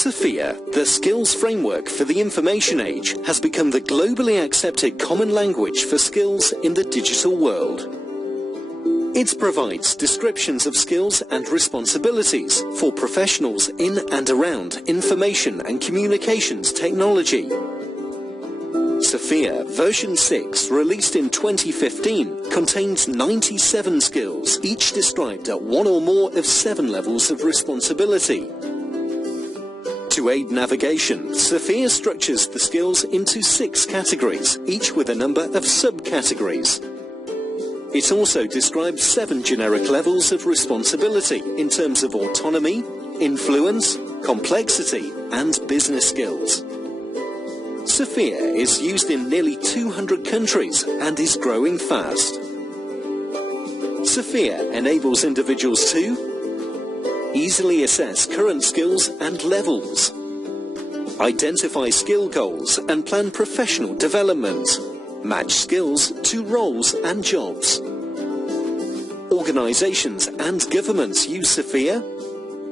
SFIA, the skills framework for the information age, has become the globally accepted common language for skills in the digital world. It provides descriptions of skills and responsibilities for professionals in and around information and communications technology. SFIA version 6, released in 2015, contains 97 skills, each described at one or more of 7 levels of responsibility. To aid navigation, SFIA structures the skills into 6 categories, each with a number of subcategories. It also describes 7 generic levels of responsibility in terms of autonomy, influence, complexity, and business skills. SFIA is used in nearly 200 countries and is growing fast. SFIA enables individuals to easily assess current skills and levels, identify skill goals and plan professional development, match skills to roles and jobs. Organizations and governments use SFIA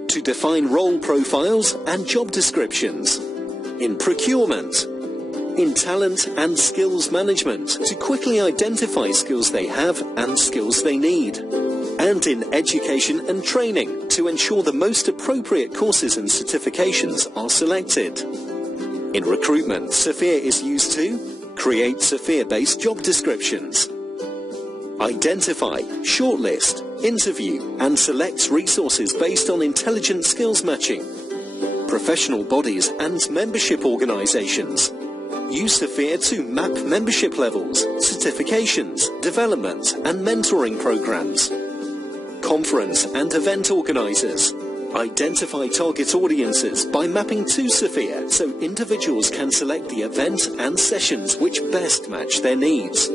to define role profiles and job descriptions, in procurement, in talent and skills management to quickly identify skills they have and skills they need, and in education and training to ensure the most appropriate courses and certifications are selected. In recruitment, SFIA is used to create SFIA-based job descriptions, identify, shortlist, interview and select resources based on intelligent skills matching. Professional bodies and membership organizations use SFIA to map membership levels, certifications, development and mentoring programs. Conference and event organizers identify target audiences by mapping to SFIA so individuals can select the event and sessions which best match their needs.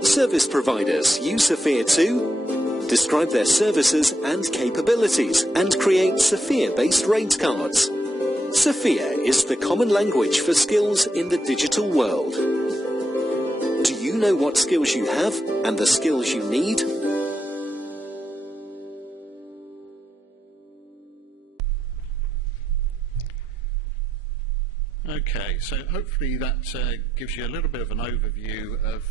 Service providers use SFIA to describe their services and capabilities and create SFIA-based rate cards. SFIA is the common language for skills in the digital world. Do you know what skills you have and the skills you need? Okay, so hopefully that gives you a little bit of an overview of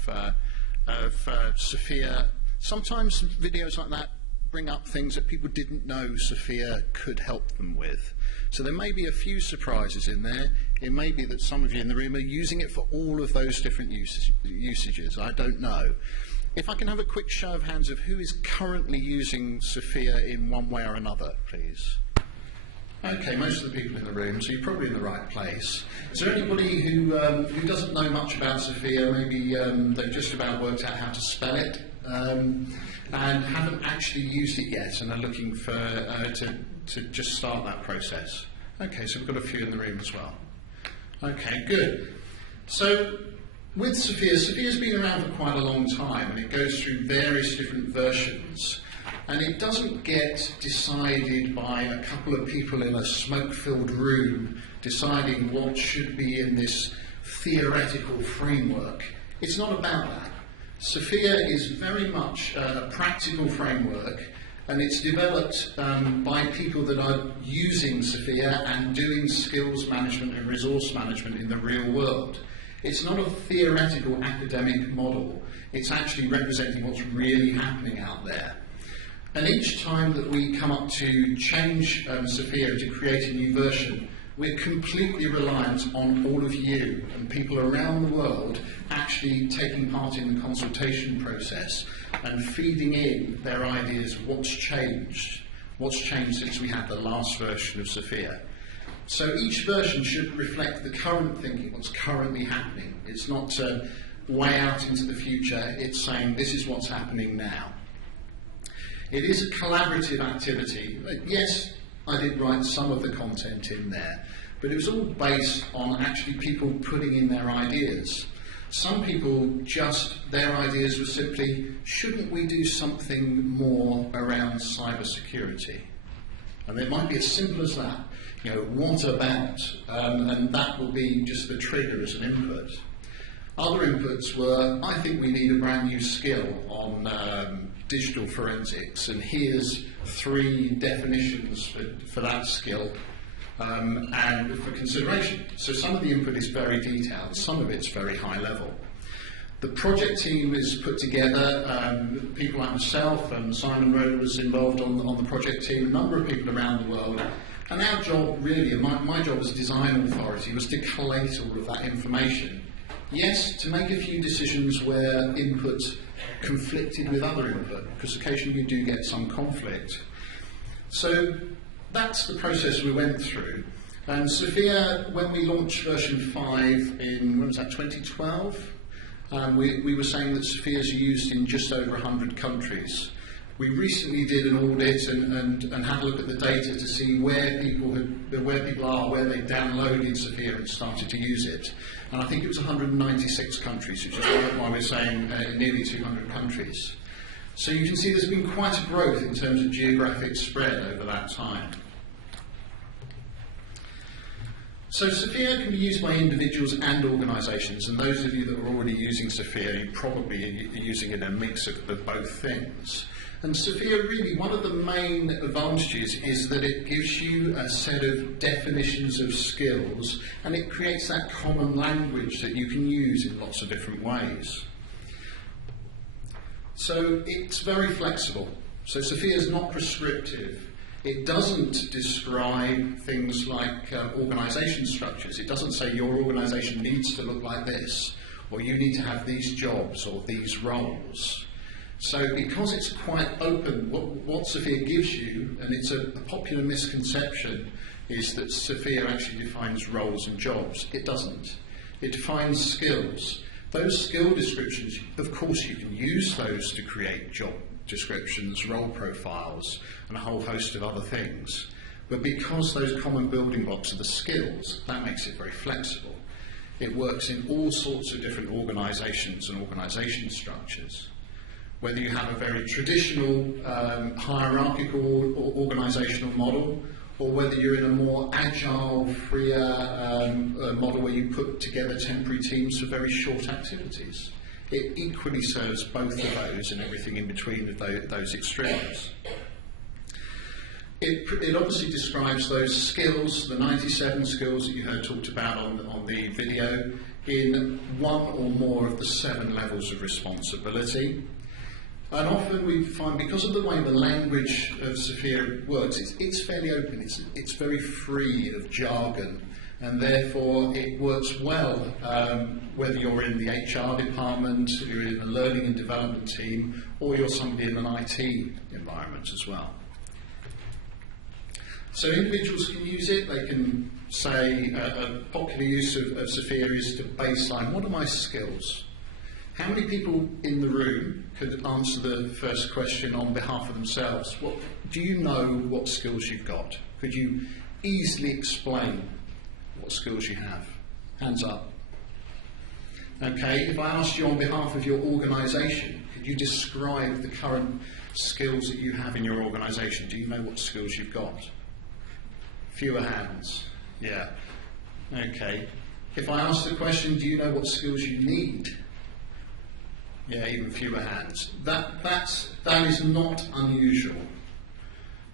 SFIA. Sometimes videos like that bring up things that people didn't know SFIA could help them with. So there may be a few surprises in there. It may be that some of you in the room are using it for all of those different usages. I don't know. If I can have a quick show of hands of who is currently using SFIA in one way or another, please. Okay, most of the people in the room, so you're probably in the right place. Is there anybody who doesn't know much about SFIA? Maybe they've just about worked out how to spell it and haven't actually used it yet and are looking for to just start that process? Okay, so we've got a few in the room as well. Okay, good. So with SFIA, SFIA's been around for quite a long time and it goes through various different versions. And it doesn't get decided by a couple of people in a smoke-filled room deciding what should be in this theoretical framework. It's not about that. SFIA is very much a practical framework, and it's developed by people that are using SFIA and doing skills management and resource management in the real world. It's not a theoretical academic model. It's actually representing what's really happening out there. And each time that we come up to change SFIA to create a new version, we're completely reliant on all of you and people around the world actually taking part in the consultation process and feeding in their ideas of what's changed since we had the last version of SFIA. So each version should reflect the current thinking, what's currently happening. It's not way out into the future, it's saying this is what's happening now. It is a collaborative activity. Yes, I did write some of the content in there, but it was all based on actually people putting in their ideas. Some people their ideas were simply, shouldn't we do something more around cybersecurity? And it might be as simple as that. What about? And that will be just the trigger as an input. Other inputs were, I think we need a brand new skill on digital forensics, and here's 3 definitions for that skill. and for consideration. So some of the input is very detailed, some of it's very high level. The project team is put together, people like myself and Simon Rowe was involved on the project team, a number of people around the world. And our job really, my job as design authority, was to collate all of that information. Yes, to make a few decisions where input conflicted with other input, because occasionally you do get some conflict. So that's the process we went through. And SFIA, when we launched version 5 in, when was that, 2012? We were saying that SFIAs are used in just over 100 countries. We recently did an audit and had a look at the data to see where people are, where they downloaded SFIA and started to use it. And I think it was 196 countries, which is why we're saying nearly 200 countries. So you can see there's been quite a growth in terms of geographic spread over that time. So SFIA can be used by individuals and organisations, and those of you that are already using SFIA, you probably are using it in a mix of both things. And SFIA, really, one of the main advantages is that it gives you a set of definitions of skills, and it creates that common language that you can use in lots of different ways. So it's very flexible. So SFIA is not prescriptive. It doesn't describe things like organisation structures. It doesn't say your organisation needs to look like this, or you need to have these jobs or these roles. So because it's quite open, what SFIA gives you, and it's a popular misconception, is that SFIA actually defines roles and jobs. It doesn't. It defines skills. Those skill descriptions, of course, you can use those to create job descriptions, role profiles, and a whole host of other things. But because those common building blocks are the skills, that makes it very flexible. It works in all sorts of different organisations and organisation structures. Whether you have a very traditional hierarchical or organisational model, or whether you're in a more agile, freer model where you put together temporary teams for very short activities. It equally serves both of those and everything in between of those extremes. It obviously describes those skills, the 97 skills that you heard talked about on the video, in one or more of the 7 levels of responsibility. And often we find, because of the way the language of SFIA works, it's fairly open, it's very free of jargon, and therefore it works well whether you're in the HR department, you're in the learning and development team, or you're somebody in an IT environment as well. So individuals can use it. They can say a popular use of SFIA is to baseline, what are my skills? How many people in the room could answer the first question on behalf of themselves? Do you know what skills you've got? Could you easily explain what skills you have? Hands up. Okay, if I asked you on behalf of your organisation, could you describe the current skills that you have in your organisation? Do you know what skills you've got? Fewer hands. Yeah. Okay. If I asked the question, do you know what skills you need? Yeah, even fewer hands. That is not unusual.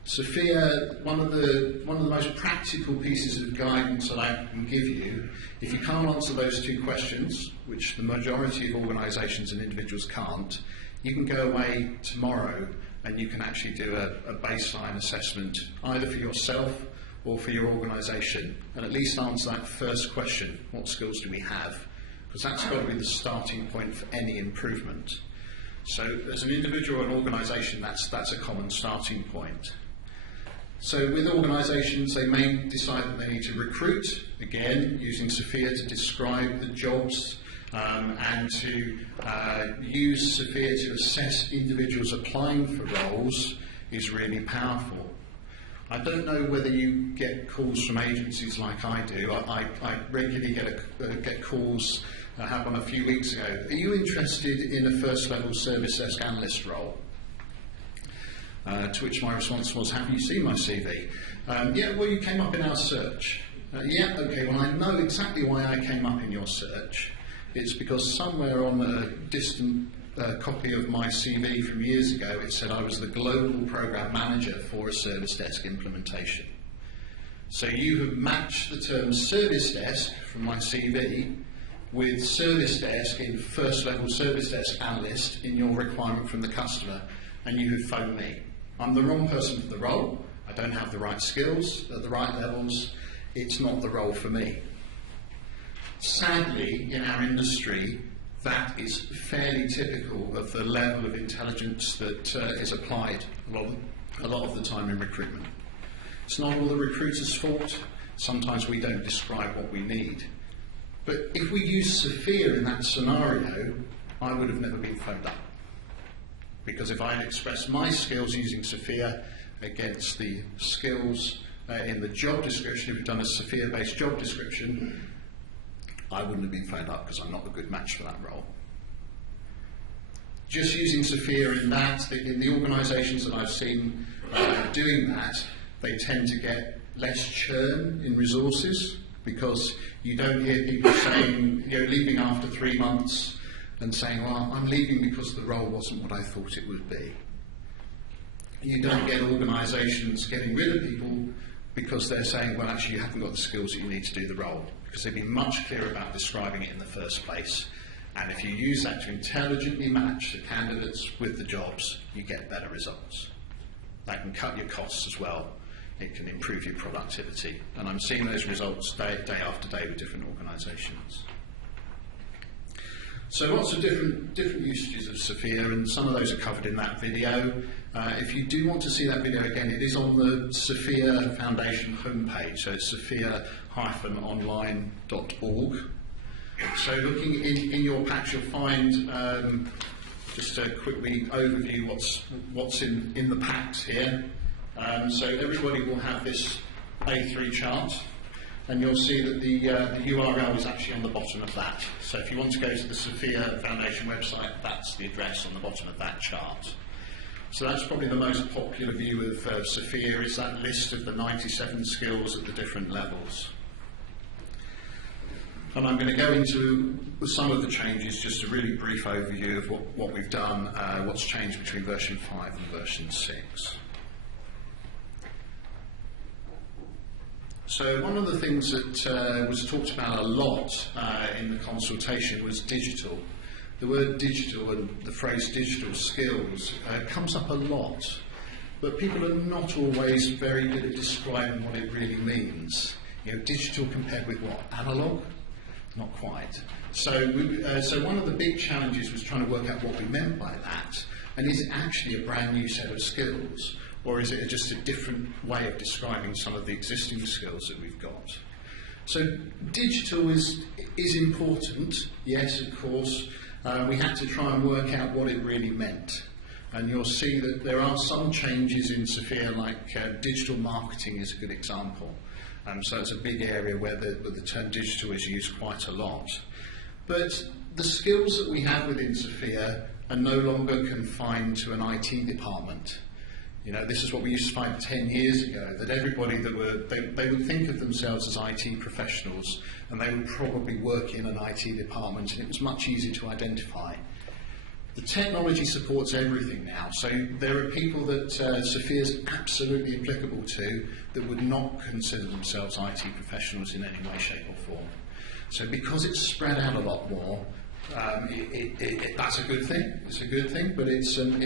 SFIA, one of the most practical pieces of guidance that I can give you, if you can't answer those 2 questions, which the majority of organisations and individuals can't, you can go away tomorrow and you can actually do a baseline assessment, either for yourself or for your organisation, and at least answer that first question, what skills do we have? Because that's got to be the starting point for any improvement. So as an individual or an organisation, that's a common starting point. So with organisations, they may decide that they need to recruit, again, using SFIA to describe the jobs and to use SFIA to assess individuals applying for roles is really powerful. I don't know whether you get calls from agencies like I do. I regularly get calls. I had one a few weeks ago. Are you interested in a first level service desk analyst role? To which my response was, have you seen my CV? Yeah, well, you came up in our search. Yeah, okay, well, I know exactly why I came up in your search. It's because somewhere on a distant copy of my CV from years ago, it said I was the global program manager for a service desk implementation. So you have matched the term service desk from my CV with service desk in first level service desk analyst in your requirement from the customer, and you have phoned me. I'm the wrong person for the role. I don't have the right skills at the right levels. It's not the role for me. Sadly, in our industry, that is fairly typical of the level of intelligence that is applied a lot of the time in recruitment. It's not all the recruiter's fault. Sometimes we don't describe what we need. But if we use SFIA in that scenario, I would have never been phoned up. Because if I had expressed my skills using SFIA against the skills in the job description, if we'd done a SFIA-based job description, I wouldn't have been phoned up because I'm not a good match for that role. Just using SFIA in the organisations that I've seen doing that, they tend to get less churn in resources, because you don't hear people saying, leaving after 3 months and saying, well, I'm leaving because the role wasn't what I thought it would be. You don't get organisations getting rid of people because they're saying, well, actually, you haven't got the skills that you need to do the role, because they've been much clearer about describing it in the first place. And if you use that to intelligently match the candidates with the jobs, you get better results. That can cut your costs as well. It can improve your productivity. And I'm seeing those results day after day with different organisations. So lots of different usages of SFIA, and some of those are covered in that video. If you do want to see that video again, it is on the SFIA Foundation homepage, so it's sfia-online.org. So looking in your patch, you'll find, just to quickly overview what's in the packs here. So everybody will have this A3 chart, and you'll see that the URL is actually on the bottom of that. So if you want to go to the SFIA Foundation website, that's the address on the bottom of that chart. So that's probably the most popular view of SFIA, is that list of the 97 skills at the different levels. And I'm going to go into some of the changes, just a really brief overview of what we've done, what's changed between version 5 and version 6. So one of the things that was talked about a lot in the consultation was digital. The word digital and the phrase digital skills comes up a lot, but people are not always very good at describing what it really means. Digital compared with what? Analog? Not quite. So one of the big challenges was trying to work out what we meant by that, and is it actually a brand new set of skills? Or is it just a different way of describing some of the existing skills that we've got? So digital is important, yes, of course. We had to try and work out what it really meant. And you'll see that there are some changes in SFIA, like digital marketing is a good example. So it's a big area where the term digital is used quite a lot. But the skills that we have within SFIA are no longer confined to an IT department. This is what we used to find 10 years ago, that everybody they would think of themselves as IT professionals, and they would probably work in an IT department, and it was much easier to identify. The technology supports everything now, so there are people that SFIA is absolutely applicable to that would not consider themselves IT professionals in any way, shape or form. So because it's spread out a lot more, that's a good thing. It's a good thing, but it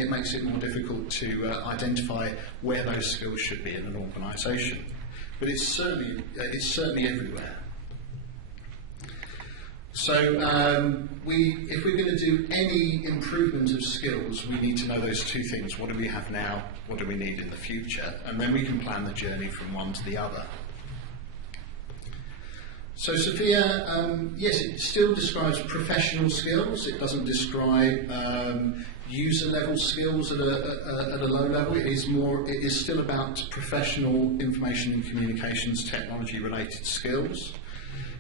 makes it more difficult to identify where those skills should be in an organisation. But it's certainly everywhere. So if we're going to do any improvement of skills, we need to know those two things. What do we have now? What do we need in the future? And then we can plan the journey from one to the other. So SFIA, yes, it still describes professional skills. It doesn't describe user-level skills at a low level. It is still about professional information and communications technology-related skills.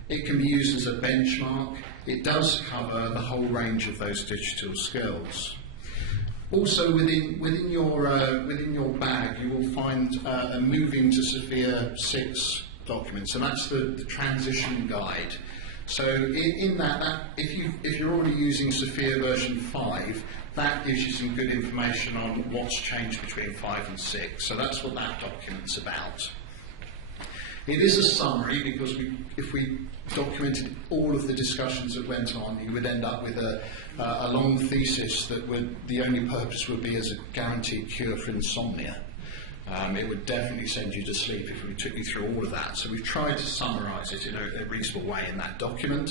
It can be used as a benchmark. It does cover the whole range of those digital skills. Also, within your bag, you will find a moving to SFIA 6 documents, and that's the transition guide. So in that if you're already using SFIA version 5, that gives you some good information on what's changed between 5 and 6. So that's what that document's about. It is a summary because if we documented all of the discussions that went on, you would end up with a long thesis that the only purpose would be as a guaranteed cure for insomnia. It would definitely send you to sleep if we took you through all of that. So we've tried to summarise it in a reasonable way in that document.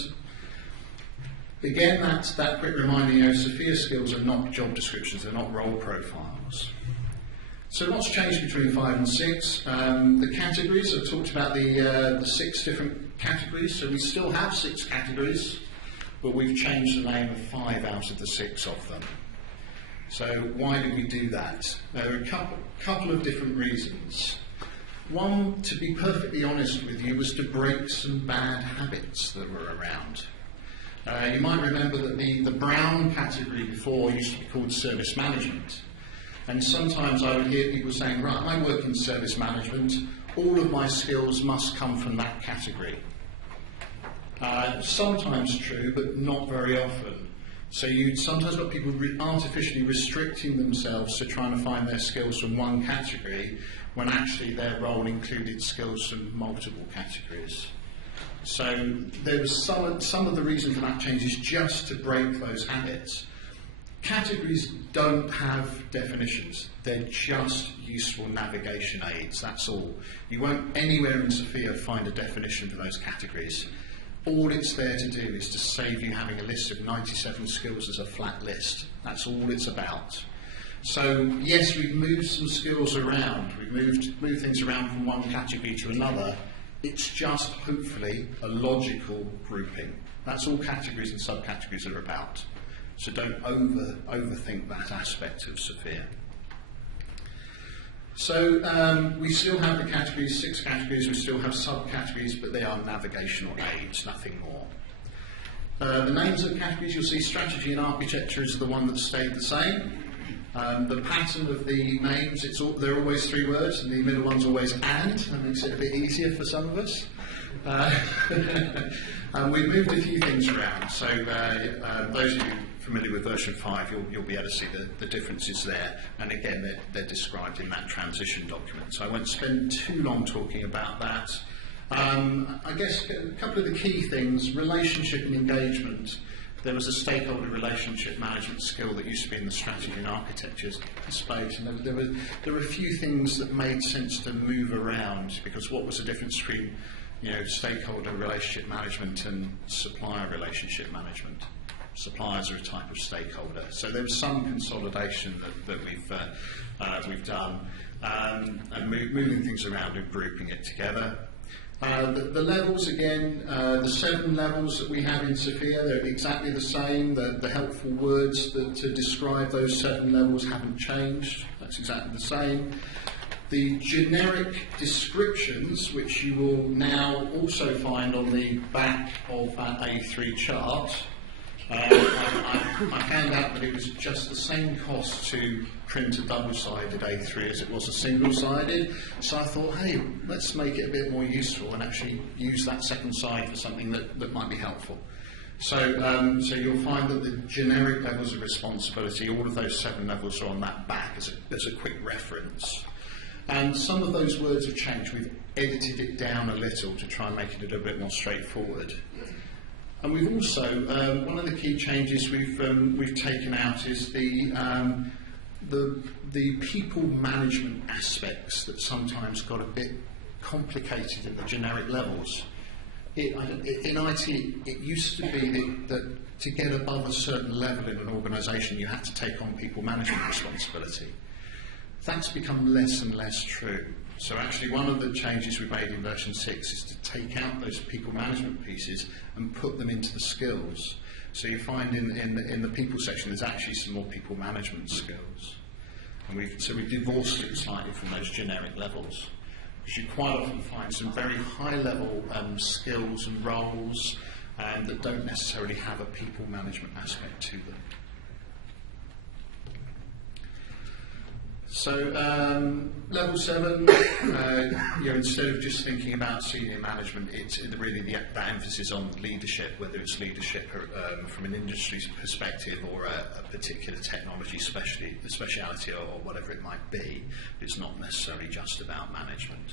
Again, that quick reminder, SFIA skills are not job descriptions, they're not role profiles. So what's changed between 5 and 6? The categories, I've talked about the 6 different categories, so we still have 6 categories, but we've changed the name of 5 out of the 6 of them. So why did we do that? There are a couple of different reasons. One, to be perfectly honest with you, was to break some bad habits that were around. You might remember that the brown category before used to be called service management. And sometimes I would hear people saying, right, I work in service management, all of my skills must come from that category. Sometimes true, but not very often. So you'd sometimes got people artificially restricting themselves to trying to find their skills from one category, when actually their role included skills from multiple categories. So there was some of the reason for that change is just to break those habits. Categories don't have definitions, they're just useful navigation aids, that's all. You won't anywhere in SFIA find a definition for those categories. All it's there to do is to save you having a list of 97 skills as a flat list. That's all it's about. So yes, we've moved some skills around, we've moved things around from one category to another. It's just hopefully a logical grouping. That's all categories and subcategories are about. So don't overthink that aspect of SFIA. So we still have the categories, 6 categories, we still have subcategories, but they are navigational aids, nothing more. The names of the categories, you'll see strategy and architecture is the one that stayed the same. The pattern of the names, they're always 3 words, and the middle one's always and. That makes it a bit easier for some of us. We've moved a few things around, so those of you familiar with version 5, you'll be able to see the differences there, and again they're described in that transition document, so I won't spend too long talking about that. I guess a couple of the key things: relationship and engagement. There was a stakeholder relationship management skill that used to be in the strategy and architecture space, and there were a few things that made sense to move around, because what was the difference between stakeholder relationship management and supplier relationship management? Suppliers are a type of stakeholder, so there was some consolidation that we've done, and moving things around and grouping it together. The levels, again, the 7 levels that we have in SFIA, they're exactly the same. The helpful words to describe those 7 levels haven't changed. That's exactly the same. The generic descriptions, which you will now also find on the back of that A3 chart, I found out that it was just the same cost to print a double-sided A3 as it was a single-sided, so I thought, hey, let's make it a bit more useful and actually use that second side for something that might be helpful. So you'll find that the generic levels of responsibility, all of those 7 levels are on that back as a quick reference. And some of those words have changed. We've edited it down a little to try and make it a little bit more straightforward. And we've also, one of the key changes we've taken out is the people management aspects that sometimes got a bit complicated at the generic levels. In IT, it used to be that to get above a certain level in an organisation, you had to take on people management responsibility. That's become less and less true. So actually one of the changes we made in version 6 is to take out those people management pieces and put them into the skills. So you find in the people section there's actually some more people management skills. And we've divorced it slightly from those generic levels. Because you quite often find some very high level skills and roles that don't necessarily have a people management aspect to them. So level 7, instead of just thinking about senior management, it's really that emphasis on leadership, whether it's leadership from an industry perspective or a particular technology speciality or whatever it might be. It's not necessarily just about management.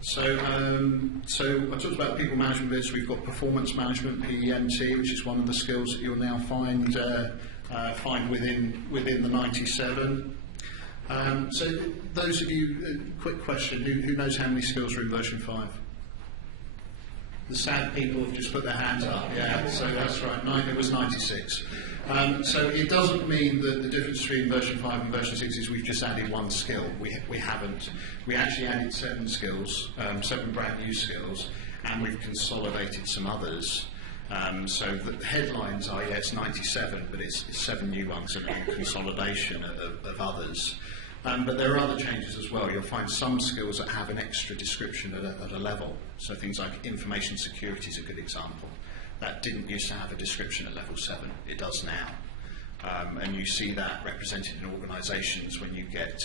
So I talked about people management bits. We've got performance management, PEMT, which is one of the skills that you'll now find within the 97. So those of you, quick question, who knows how many skills are in version 5? The sad people have just put their hands up. Yeah, so that's right. It was 96. So it doesn't mean that the difference between version 5 and version 6 is we've just added one skill. We haven't. We actually added 7 skills, 7 brand new skills, and we've consolidated some others. So the headlines are, yeah, it's 97, but it's 7 new ones and a consolidation of others. But there are other changes as well. You'll find some skills that have an extra description at a level. So things like information security is a good example. That didn't used to have a description at level 7. It does now. And you see that represented in organisations when you get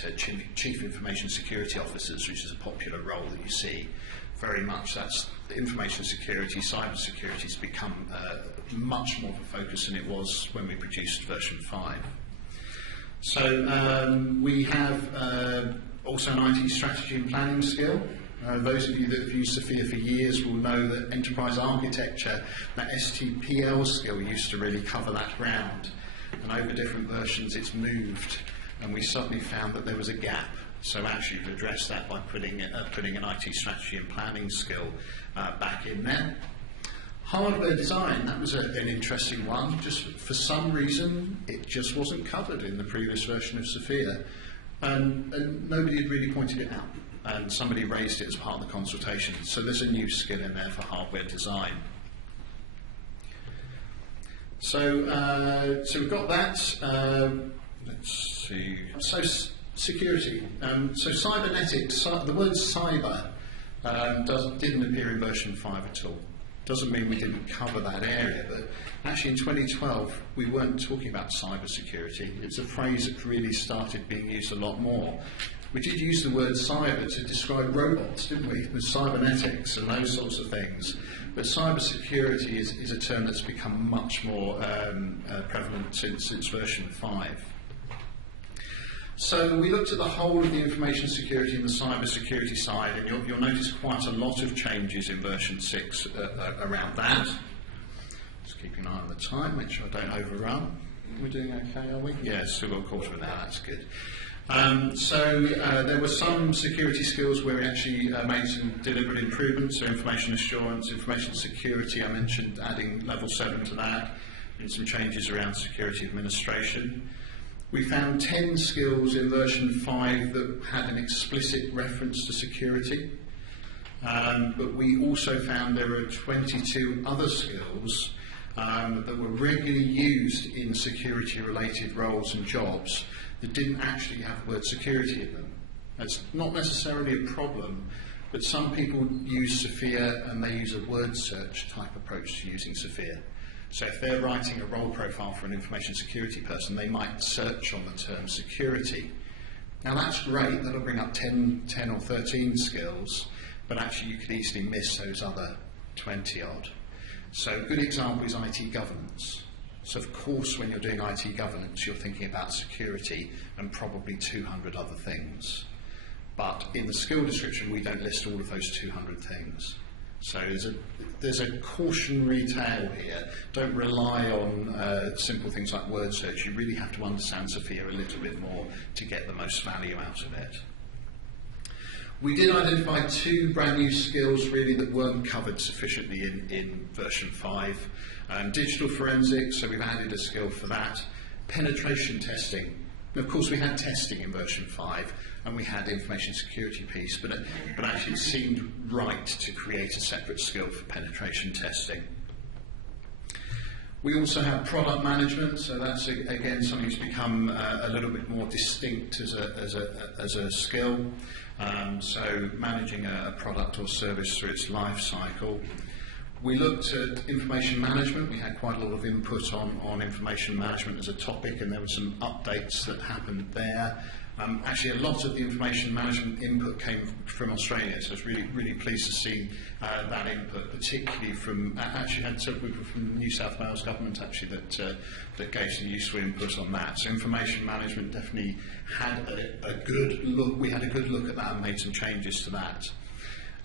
chief information security officers, which is a popular role that you see. Very much that's information security, cyber security has become much more of a focus than it was when we produced version 5. So we have also an IT strategy and planning skill. Those of you that have used SFIA for years will know that enterprise architecture, that STPL skill used to really cover that ground. And over different versions it's moved, and we suddenly found that there was a gap. So actually we've addressed that by putting an IT strategy and planning skill back in there. Hardware design, that was an interesting one. Just for some reason, it just wasn't covered in the previous version of SFIA, and nobody had really pointed it out. And somebody raised it as part of the consultation. So there's a new skill in there for hardware design. So we've got that. Let's see. So security. So cybernetics. The word cyber didn't appear in version 5 at all. Doesn't mean we didn't cover that area, but actually in 2012 we weren't talking about cyber security. It's a phrase that really started being used a lot more. We did use the word cyber to describe robots, didn't we? With cybernetics and those sorts of things. But cyber security is a term that's become much more prevalent since version 5. So we looked at the whole of the information security and the cyber security side, and you'll notice quite a lot of changes in version 6 around that. Just keep an eye on the time, make sure I don't overrun. We're doing okay, are we? Yeah, still got a quarter of an hour, that's good. There were some security skills where we actually made some deliberate improvements, so information assurance, information security, I mentioned adding level 7 to that, and some changes around security administration. We found 10 skills in version 5 that had an explicit reference to security, but we also found there were 22 other skills that were regularly used in security-related roles and jobs that didn't actually have the word security in them. That's not necessarily a problem, but some people use SFIA and they use a word search type approach to using SFIA. So if they're writing a role profile for an information security person, they might search on the term security. Now that's great, that'll bring up 10 or 13 skills, but actually you could easily miss those other 20 odd. So a good example is IT governance. So of course when you're doing IT governance you're thinking about security and probably 200 other things. But in the skill description we don't list all of those 200 things. So there's a cautionary tale here. Don't rely on simple things like word search. You really have to understand SFIA a little bit more to get the most value out of it. We did identify 2 brand new skills really that weren't covered sufficiently in version 5. Digital forensics, so we've added a skill for that. Penetration testing. Of course we had testing in version 5 and we had the information security piece, but actually it seemed right to create a separate skill for penetration testing. We also have product management, so that's again something that's become a little bit more distinct as a skill. So managing a product or service through its life cycle. We looked at information management. We had quite a lot of input on information management as a topic, and there were some updates that happened there. Actually, a lot of the information management input came from Australia, so I was really pleased to see that input, particularly from, actually had several people from the New South Wales government actually that gave some useful input on that. So information management definitely had a good look. We had a good look at that and made some changes to that.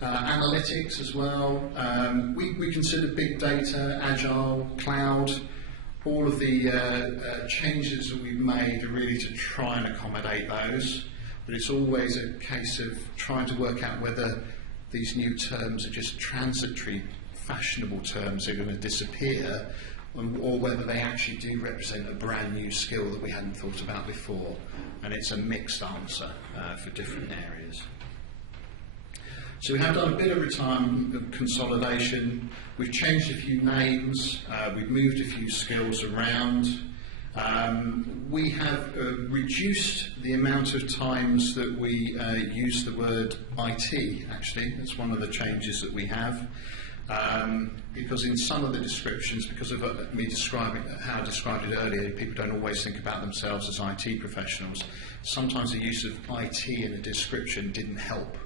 Analytics as well. We consider big data, agile, cloud. All of the changes that we've made are really to try and accommodate those, but it's always a case of trying to work out whether these new terms are just transitory, fashionable terms that are going to disappear, or whether they actually do represent a brand new skill that we hadn't thought about before. And it's a mixed answer for different areas. So we have done a bit of retirement consolidation. We've changed a few names. We've moved a few skills around. We have reduced the amount of times that we use the word IT, actually. That's one of the changes that we have. Because in some of the descriptions, because of me describing how I described it earlier, people don't always think about themselves as IT professionals. Sometimes the use of IT in a description didn't help.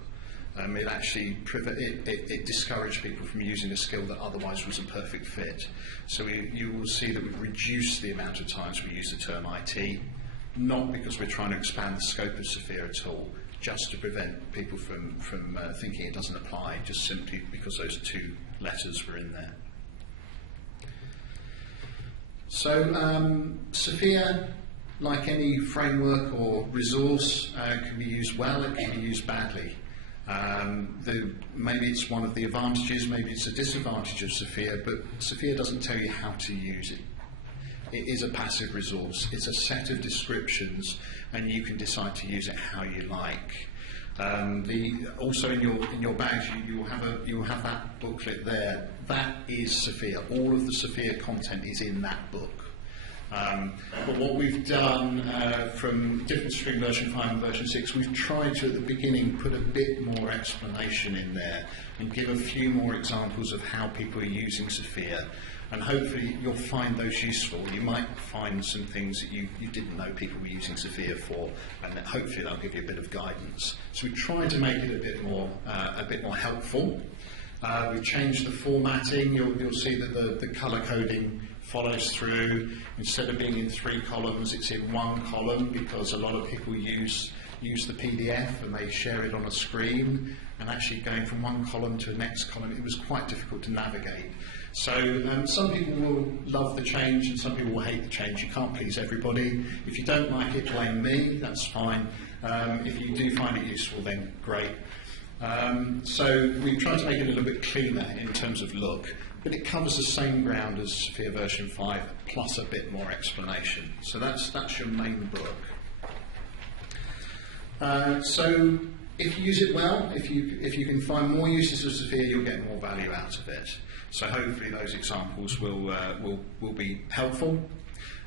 It actually it discouraged people from using a skill that otherwise was a perfect fit. So you will see that we've reduced the amount of times we use the term IT, not because we're trying to expand the scope of SFIA at all, just to prevent people from thinking it doesn't apply, just simply because those two letters were in there. So SFIA, like any framework or resource, can be used well, it can be used badly. Maybe it's one of the advantages, maybe it's a disadvantage of SFIA, but SFIA doesn't tell you how to use it. It is a passive resource. It's a set of descriptions, and you can decide to use it how you like. Also in your bags, you will have that booklet there. That is SFIA. All of the SFIA content is in that book. But what we've done from difference between version 5 and version 6, we've tried to at the beginning put a bit more explanation in there and give a few more examples of how people are using SFIA, and hopefully you'll find those useful. You might find some things that you didn't know people were using SFIA for, and that hopefully they'll give you a bit of guidance. So we tried to make it a bit more helpful. We've changed the formatting. You'll see that the colour coding follows through. Instead of being in 3 columns, it's in 1 column, because a lot of people use the PDF and they share it on a screen, and actually going from 1 column to the next column, it was quite difficult to navigate. So some people will love the change and some people will hate the change. You can't please everybody. If you don't like it, blame me, that's fine. If you do find it useful, then great. So we've tried to make it a little bit cleaner in terms of look, but it covers the same ground as SFIA version 5 plus a bit more explanation. So that's your main book. So if you use it well, if you can find more uses of SFIA, you'll get more value out of it. So hopefully those examples will be helpful.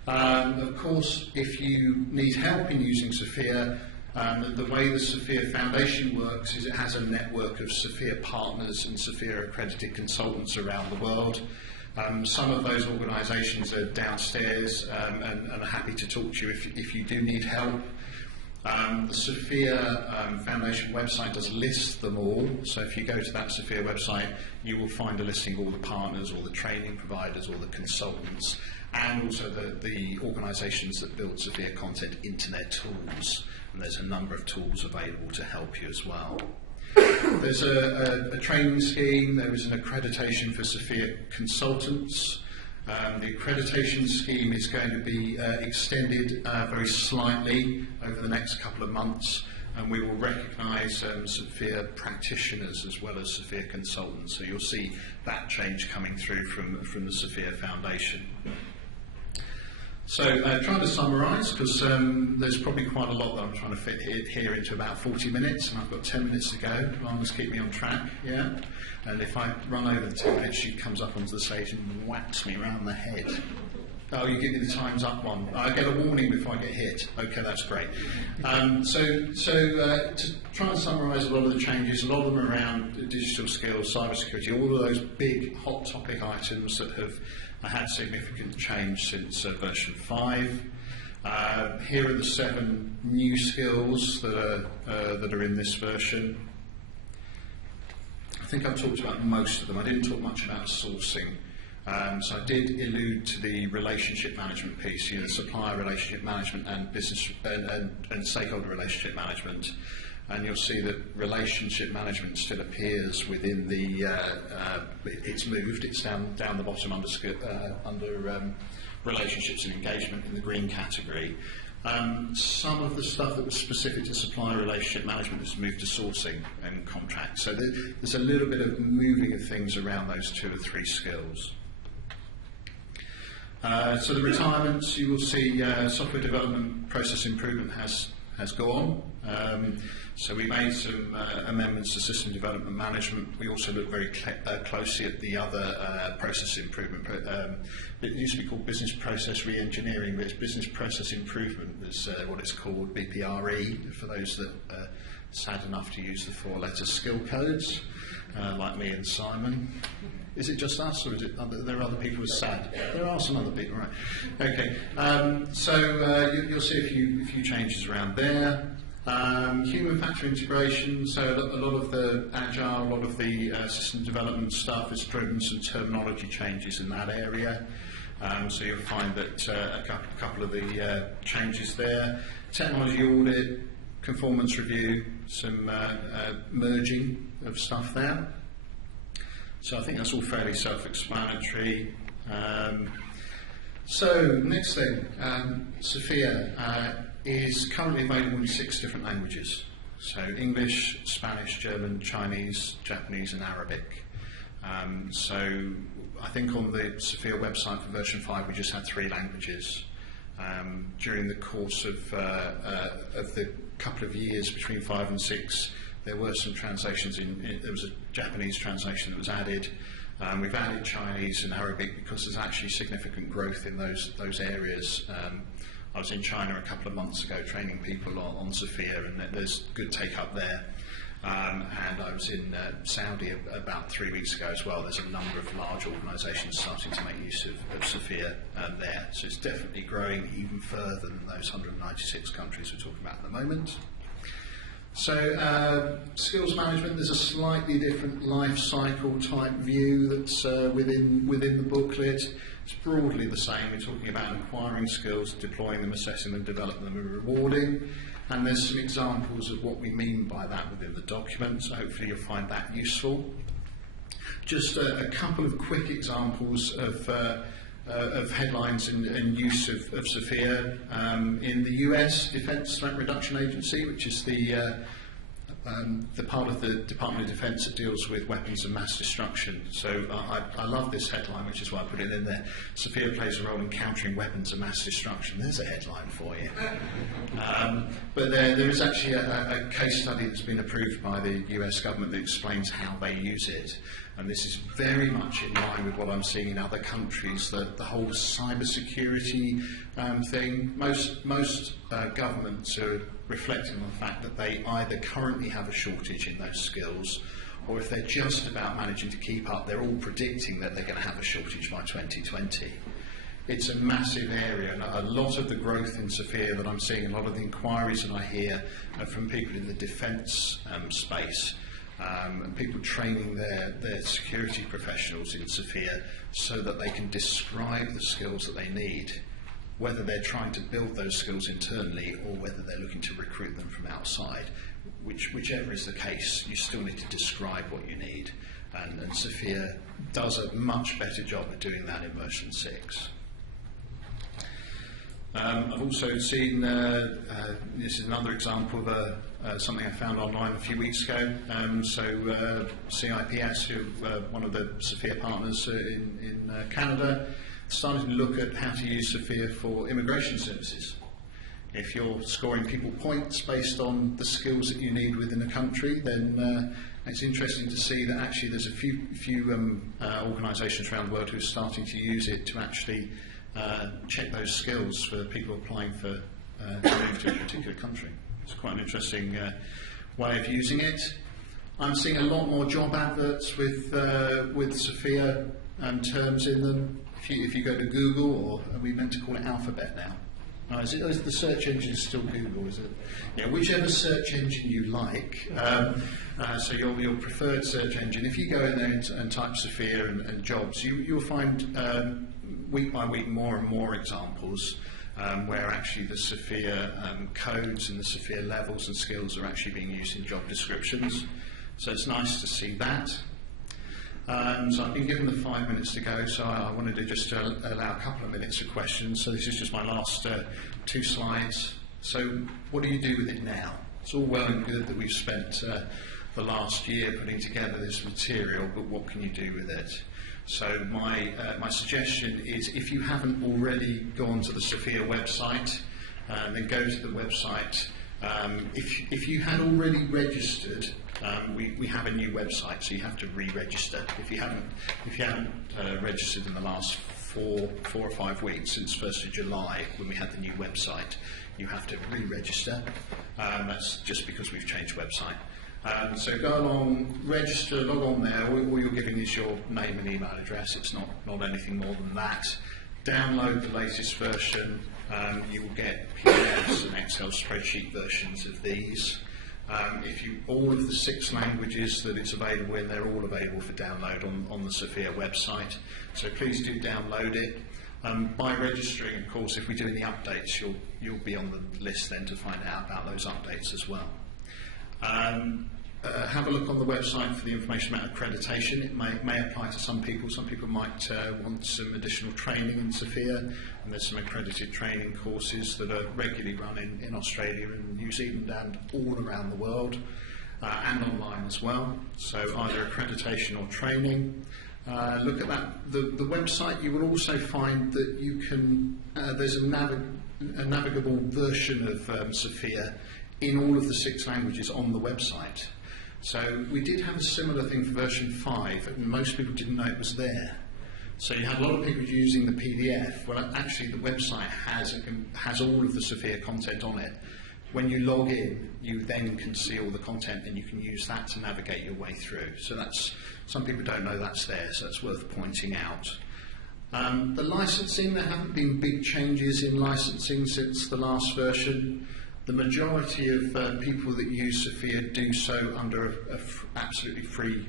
Of course, if you need help in using SFIA, the way the SFIA Foundation works is it has a network of SFIA partners and SFIA accredited consultants around the world. Some of those organisations are downstairs and are happy to talk to you if you do need help. The SFIA Foundation website does list them all, so if you go to that SFIA website, you will find a listing of all the partners, all the training providers, all the consultants, and also the organisations that build SFIA content into their tools. And there's a number of tools available to help you as well. There's a training scheme, there is an accreditation for SFIA consultants. The accreditation scheme is going to be extended very slightly over the next couple of months, and we will recognise SFIA practitioners as well as SFIA consultants. So you'll see that change coming through from the SFIA Foundation. So trying to summarise, because there's probably quite a lot that I'm trying to fit here into about 40 minutes, and I've got 10 minutes to go. Lana's keep me on track, yeah? And if I run over the 10 minutes, she comes up onto the stage and whacks me around the head. Oh, you give me the time's up one. I get a warning before I get hit. Okay, that's great. So to try and summarise a lot of the changes, a lot of them around digital skills, cybersecurity, all of those big hot topic items that have had significant change since version 5. Here are the 7 new skills that are in this version. I think I've talked about most of them. I didn't talk much about sourcing. So I did allude to the relationship management piece, the supplier relationship management and business and stakeholder relationship management. and you'll see that relationship management still appears within the, it's moved, it's down the bottom under relationships and engagement in the green category. Some of the stuff that was specific to supplier relationship management has moved to sourcing and contracts. So there's a little bit of moving of things around those 2 or 3 skills. So the retirements, you will see software development process improvement has gone. So we made some amendments to system development management. We also looked very closely at the other process improvement. It used to be called business process re-engineering, but it's business process improvement is what it's called, BPRE, for those that are sad enough to use the 4-letter skill codes, like me and Simon. Is it just us, or is it there are other people who are sad? There are some other people, right? Okay. So you'll see a few changes around there. Human factor integration. So a lot of the agile, a lot of the system development stuff has driven some terminology changes in that area. So you'll find that a couple of the changes there. Technology audit, conformance review, some merging of stuff there. So I think that's all fairly self-explanatory. So next thing, SFIA is currently available in 6 different languages. So English, Spanish, German, Chinese, Japanese and Arabic. So I think on the SFIA website for version 5 we just had 3 languages. During the course of the couple of years between 5 and 6, there were some translations there was a Japanese translation that was added. We've added Chinese and Arabic because there's actually significant growth in those areas. I was in China a couple of months ago training people on SFIA, and there's good take up there. And I was in Saudi about 3 weeks ago as well. There's a number of large organisations starting to make use of SFIA there. So it's definitely growing even further than those 196 countries we're talking about at the moment. So skills management, there's a slightly different life cycle type view that's within the booklet. It's broadly the same. We're talking about acquiring skills, deploying them, assessing them, developing them and rewarding. And there's some examples of what we mean by that within the document, so hopefully you'll find that useful. Just a couple of quick examples of headlines and use of SFIA. In the US Defense Threat Reduction Agency, which is the part of the Department of Defense that deals with weapons of mass destruction. So I love this headline, which is why I put it in there. SFIA plays a role in countering weapons of mass destruction. There's a headline for you. But there is actually a case study that's been approved by the US government that explains how they use it. And this is very much in line with what I'm seeing in other countries, the whole cybersecurity thing. Most governments are reflecting on the fact that they either currently have a shortage in those skills, or if they're just about managing to keep up, they're all predicting that they're going to have a shortage by 2020. It's a massive area, and a lot of the growth in SFIA that I'm seeing, a lot of the inquiries that I hear are from people in the defence space. And people training their security professionals in SFIA so that they can describe the skills that they need, whether they're trying to build those skills internally or whether they're looking to recruit them from outside. Whichever is the case, you still need to describe what you need, and SFIA does a much better job of doing that in version 6. I've also seen, this is another example of something I found online a few weeks ago. CIPS, who one of the SFIA partners in Canada, started to look at how to use SFIA for immigration services. If you're scoring people points based on the skills that you need within a country, then it's interesting to see that actually there's a few organisations around the world who are starting to use it to actually check those skills for people applying for to move to a particular country. It's quite an interesting way of using it. I'm seeing a lot more job adverts with SFIA terms in them. If you go to Google, or are we meant to call it Alphabet now? Is the search engine still Google? Is it? Yeah, whichever search engine you like. So your preferred search engine. If you go in there and type SFIA and jobs, you'll find week by week more and more examples where actually the SFIA codes and the SFIA levels and skills are actually being used in job descriptions. So it's nice to see that. So I've been given the 5 minutes to go, so I wanted to just allow a couple of minutes of questions. So this is just my last 2 slides. So what do you do with it now? It's all well and good that we've spent the last year putting together this material, but what can you do with it? So my suggestion is, if you haven't already gone to the SFIA website, then go to the website. If you had already registered, we have a new website, so you have to re-register. If you haven't registered in the last 4 or 5 weeks, since 1st of July, when we had the new website, you have to re-register. That's just because we've changed website. So go along, register, log on there. All you're giving is your name and email address. It's not anything more than that. Download the latest version. You will get PDFs and Excel spreadsheet versions of these. All of the 6 languages that it's available in, they're all available for download on the SFIA website. So please do download it. By registering, of course, if we do any updates, you'll be on the list then to find out about those updates as well. Have a look on the website for the information about accreditation. It may apply to some people. Some people might want some additional training in SFIA, and there's some accredited training courses that are regularly run in Australia and New Zealand and all around the world, and online as well. So either accreditation or training. Look at that. The website, you will also find that you can, there's a navigable version of SFIA in all of the 6 languages on the website. So we did have a similar thing for version 5, and most people didn't know it was there. So you had a lot of people using the PDF. Well, actually the website has all of the SFIA content on it. When you log in, you then can see all the content, and you can use that to navigate your way through. So some people don't know that's there, so it's worth pointing out. The licensing, there haven't been big changes in licensing since the last version. The majority of people that use SFIA do so under an absolutely free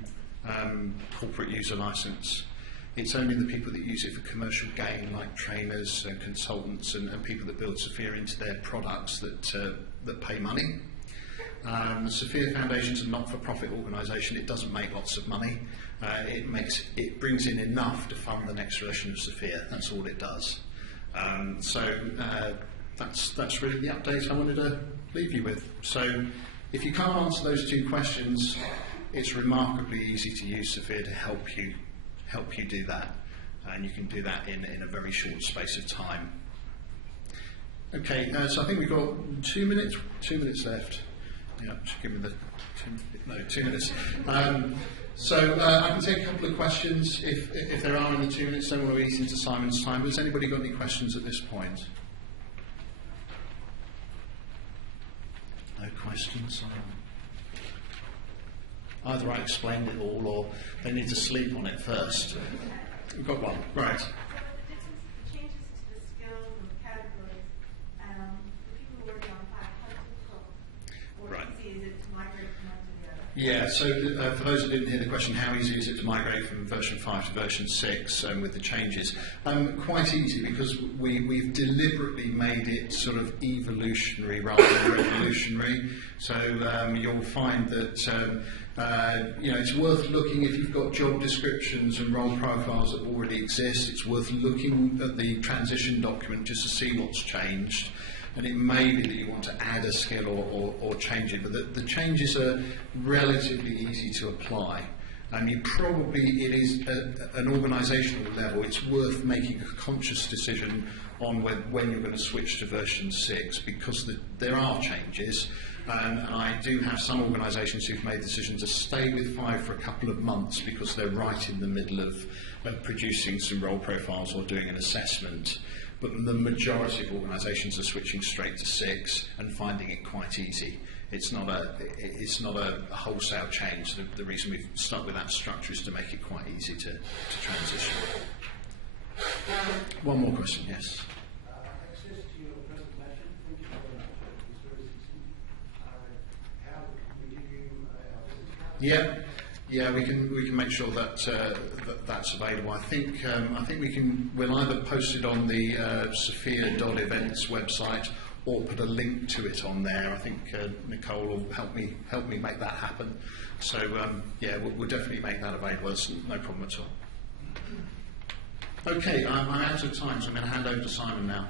corporate user license. It's only the people that use it for commercial gain, like trainers and consultants and people that build SFIA into their products that pay money. The SFIA Foundation is a not-for-profit organisation. It doesn't make lots of money. It brings in enough to fund the next version of SFIA. That's all it does. That's really the update I wanted to leave you with. So if you can't answer those 2 questions, it's remarkably easy to use SFIA to help you do that, and you can do that in a very short space of time. Okay, so I think we've got 2 minutes. 2 minutes left. Yeah, just give me the 2 minutes. So I can take a couple of questions if there are in the 2 minutes. Don't want to eat into Simon's time. Has anybody got any questions at this point? No questions? Either I explained it all, or they need to sleep on it first. We've got one. Right. The changes to the skills and categories, the people who are working on 500 or Right. easy is it to migrate from one to the other? Yeah, so for those who didn't hear the question, how easy is it to migrate from version 5 to version 6 with the changes? Quite easy, because we've deliberately made it sort of evolutionary rather than revolutionary. So you'll find that it's worth looking, if you've got job descriptions and role profiles that already exist, it's worth looking at the transition document just to see what's changed. And it may be that you want to add a skill or change it, but the changes are relatively easy to apply. And it is at an organisational level, it's worth making a conscious decision on when you're going to switch to version 6, because there are changes. And I do have some organisations who've made the decision to stay with 5 for a couple of months because they're right in the middle of producing some role profiles or doing an assessment. But the majority of organisations are switching straight to 6 and finding it quite easy. It's not a wholesale change. The reason we've stuck with that structure is to make it quite easy to transition. One more question, yes. Access to your presentation, thank you very much. It's very succinct. How can we give you our business card? Yeah. Yeah, we can make sure that, that's available. I think we'll either post it on the SFIA.events website or put a link to it on there. I think Nicole will help me make that happen. So yeah, we'll definitely make that available. That's no problem at all. Okay, I'm out of time, so I'm going to hand over to Simon now.